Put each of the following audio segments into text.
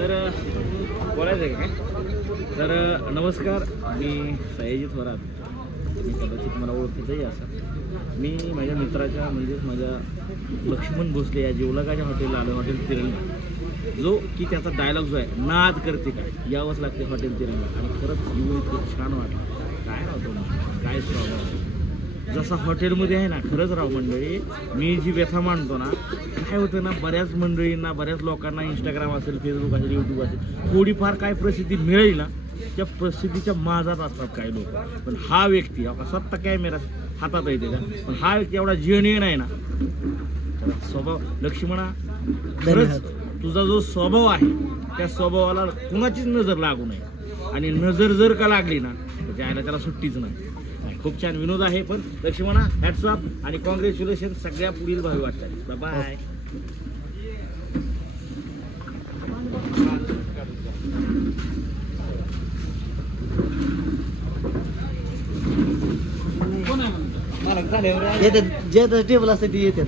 तर बोलायचं आहे काय? तर नमस्कार मी सयाजी थोरात तुम्ही कदाचित मला ओळखीचंही असं मी माझ्या मित्राच्या म्हणजेच माझ्या लक्ष्मण भोसले या जिवलकाच्या हॉटेलला आलो हॉटेल तिरंगा. जो की त्याचा डायलॉग जो आहे नाद करते काय? यावंच लागते हॉटेल तिरंगा. आणि खरंच येऊन इतकं छान वाटलं. काय नव्हतं काय स्वभाव? जसा हॉटेलमध्ये आहे ना खरंच राव मंडळी मी जी व्यथा मांडतो ना काय होतं ना बऱ्याच मंडळींना बऱ्याच लोकांना इंस्टाग्राम असेल फेसबुक असेल यूट्यूब असेल थोडीफार काय प्रसिद्धी मिळेल ना त्या प्रसिद्धीच्या माझात असतात काही लोक. पण हा व्यक्ती स्वतः कॅमेरा हातात येते का? पण हा व्यक्ती एवढा जेन्युइन आहे ना स्वभाव लक्ष्मणा खरंच तुझा जो स्वभाव आहे त्या स्वभावाला कुणाचीच नजर लागू नये. आणि नजर जर का लागली ना तर त्याला त्याला सुट्टीच नाही, खूप छान विनोद आहे पण लक्ष्मणा हॅट्सअप आणि कॉंग्रॅच्युलेशन सगळ्या पुढील भावी वाटतात बाय येतात जे टेबल असते ते येतात.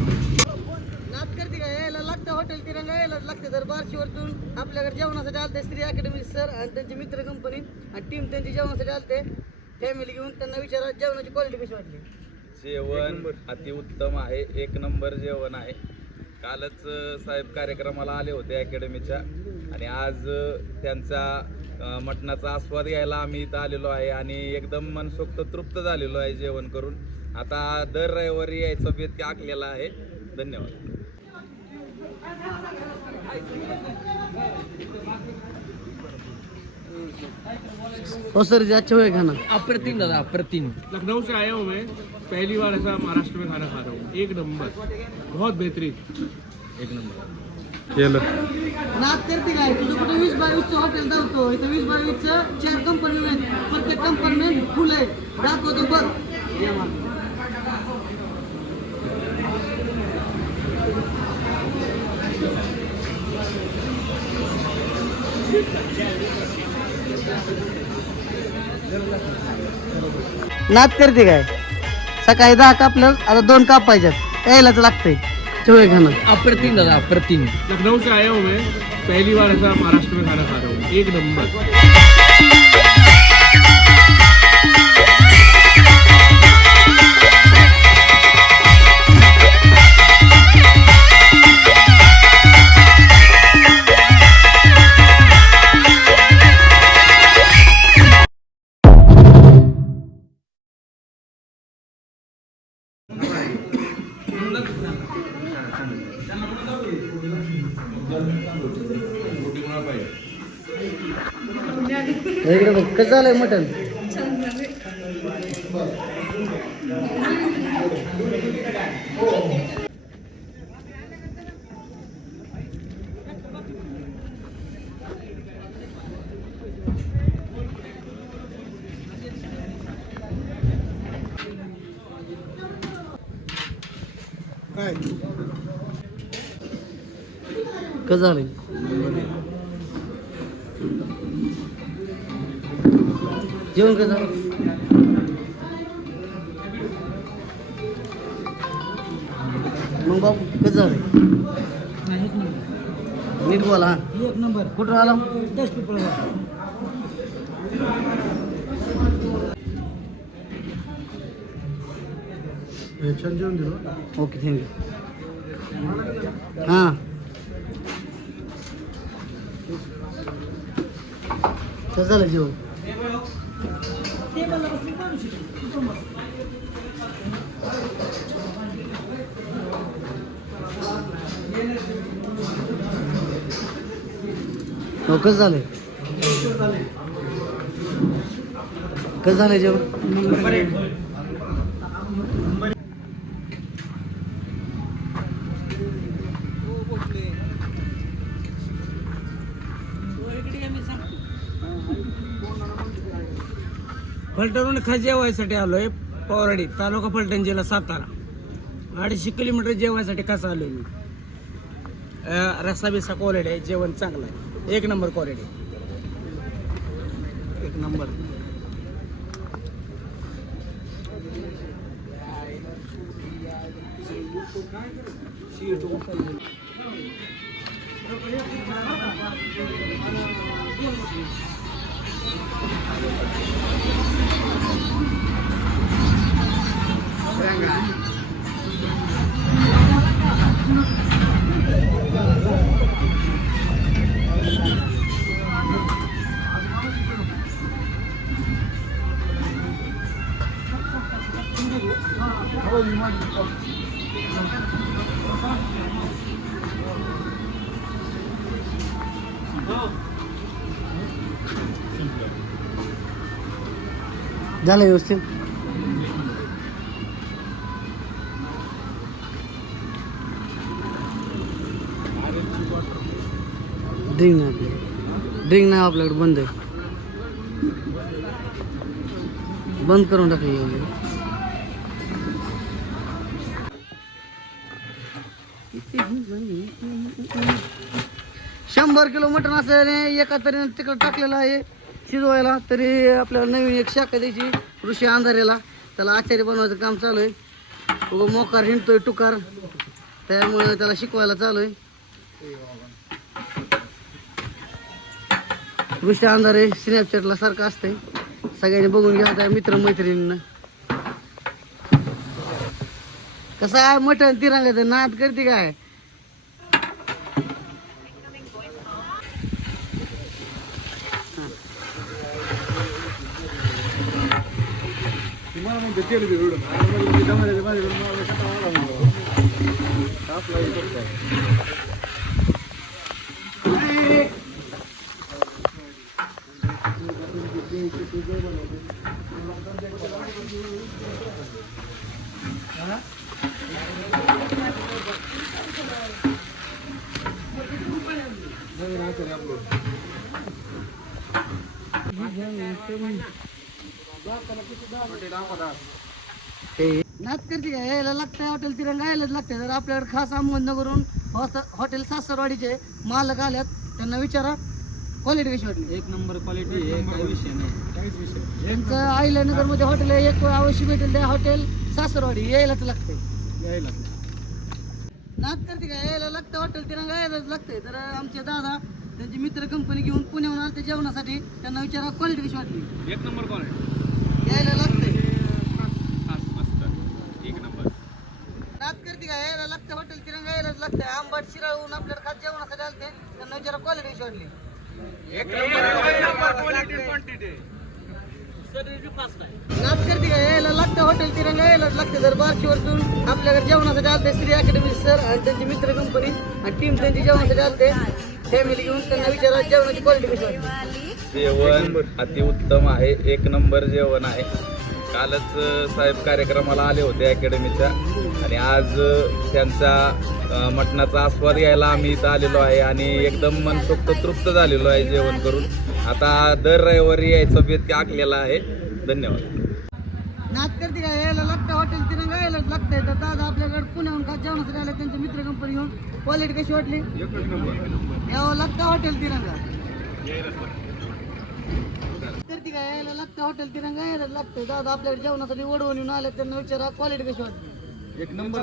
नाच करते का यायला लागतं हॉटेल तिरंगा लागते. तर बार्शीवरतून आपल्याकडे जेवणासाठी आलते श्री अकॅडमी सर आणि त्यांची मित्र कंपनी आणि टीम त्यांची जेवणासाठी आलते. फॅमिली घेऊन त्यांना विचारा जेवणाची क्वालिटी कशी वाटली? जेवण अतिउत्तम आहे. एक नंबर जेवण आहे. कालच साहेब कार्यक्रमाला आले होते अकॅडमीच्या आणि आज त्यांचा मटणाचा आस्वाद घ्यायला आम्ही इथं आलेलो आहे. आणि एकदम मनसोक्त तृप्त झालेलो आहे जेवण करून. आता दर रविवारी यायचा बेत आखलेला आहे. धन्यवाद. हो सर जी अच्छा हुए खाना अप्रतिम दादा अप्रतिम. लखनऊ से आया हूँ मैं पहली बार ऐसा महाराष्ट्र में खाना खा रहा हूँ। एक नंबर। बहुत बेहतरीन। एक नंबर. नाच करते काय? तुझं कुठे वीस बाय वीसचं हॉटेल धावतो. इथं वीस बाय वीसचं चार कंपनी आहेत प्रत्येक कंपनी फुल आहे. दाखवतो बघ. नाच करते काय? सकाळी दहा कापलं आता दोन काप पाहिजेत. यायलाच लागतंय. चोळे खाणं अप्रतिम दादा अप्रतिम. लखनऊ से आया हूँ मैं पहली बार ऐसा महाराष्ट्र में खाना खा रहा हूँ एक नंबर. कसं झालंय मटन कसं झालंय जेवण कसं? झालं मग बाबू कसं झालं? नीट बोला. हा एक नंबर. कुठं आला ओके थँक्यू हां. कसं झालं जेवण? हो कसं झालंय. कसं झालंय जेवण? फलटणहून खास जेवायसाठी आलोय पवारडी तालुका फलटण जिल्हा सातारा. अडीचशे किलोमीटर जेवायसाठी कसं आलोय मी. रस्सा बिस्सा क्वालिटी आहे जेवण चांगलं आहे. एक नंबर क्वालिटी एक नंबर. Thank you. झालं व्यवस्थित? ड्रिंक नाही आपल्याकडे. ड्रिंक नाही आपल्याकडे बंद आहे. बंद करून टाकली शंभर किलो मटण असल्याने एका तरी तिकडं टाकलेलं आहे. शिजवायला तरी आपल्याला नवीन एक शाखा द्यायची ऋषी अंधारेला. त्याला आचार्य बनवायचं काम चालू आहे. उगं मोकार हिंडतोय टुकार. त्यामुळे त्याला शिकवायला चालू आहे. ऋषी अंधारे स्नॅपचॅटला सारखं असतंय. सगळ्यांनी बघून घ्या त्या मित्र कसं आहे मटण तिरंगाचं नाद करते काय? नाच करते का? यायला लागतंय हॉटेल तिरंगा यायलाच लागतंय. जर आपल्याकडे खास अहमदनगरहून हॉस- हॉटेल सासरवाडीचे मालक आल्यात त्यांना विचारा. क्वालिटी कशी वाटली? एक नंबर क्वालिटी आहे काही विषय नाही. त्यांचं हॉटेल आहे एक अवश्य भेटेल त्या हॉटेल सासरवाडी. यायलाच लागतंय. नाच करते का? यायला लागतं हॉटेल तिरंगा यायलाच लागतंय. तर आमचे दादा त्यांची मित्र कंपनी घेऊन पुण्याहून आले जेवणासाठी. त्यांना विचारा क्वालिटी कशी वाटली? एक नंबर क्वालिटी यायला लागतंय. एक नंबर. करते का? यायला लागतं हॉटेल तिरंगा यायलाच लागतंय. आंबाट शिराळून आपल्याला जेवणासाठी आलते. त्यांना विचारा क्वालिटी कशी वाटली? नाच करते का? यायला लागतं हॉटेल तिरंगा यायलाच लागतं जर बार्शीवरतून आपल्याकडे जेवणासाठी आलते श्री अकॅडमी सर आणि त्यांची मित्र कंपनी आणि टीम त्यांची जेवणासाठी आलते. फॅमिली घेऊन त्यांना विचारा जेवणाची क्वालिटी कशी वाटली? जेवण अतिउत्तम आहे एक नंबर जेवण आहे. कालच साहेब कार्यक्रमाला आले होते अकॅडमीच्या आणि आज त्यांचा मटणाचा आस्वाद घ्यायला आम्ही इथं आलेलो आहे आणि एकदम मनसोक्त तृप्त झालेलो आहे जेवण करून. आता दर रविवारी यायचा बेत आखलेला आहे. धन्यवाद. नाच करते का? यायला लागतं हॉटेल तिरंगा यायलाच लागतंय. तर आपल्याकडे पुण्याहून घेऊन. क्वालिटी कशी वाटली? यावं लागतं हॉटेल तिरंगा. करते काय यायला लागतं हॉटेल तिरंगा यायला लागतंय दादा आपल्याकडे जेवणासाठी ओढवून येऊन आले त्यांना विचारा क्वालिटी कशी वाटली? एक नंबर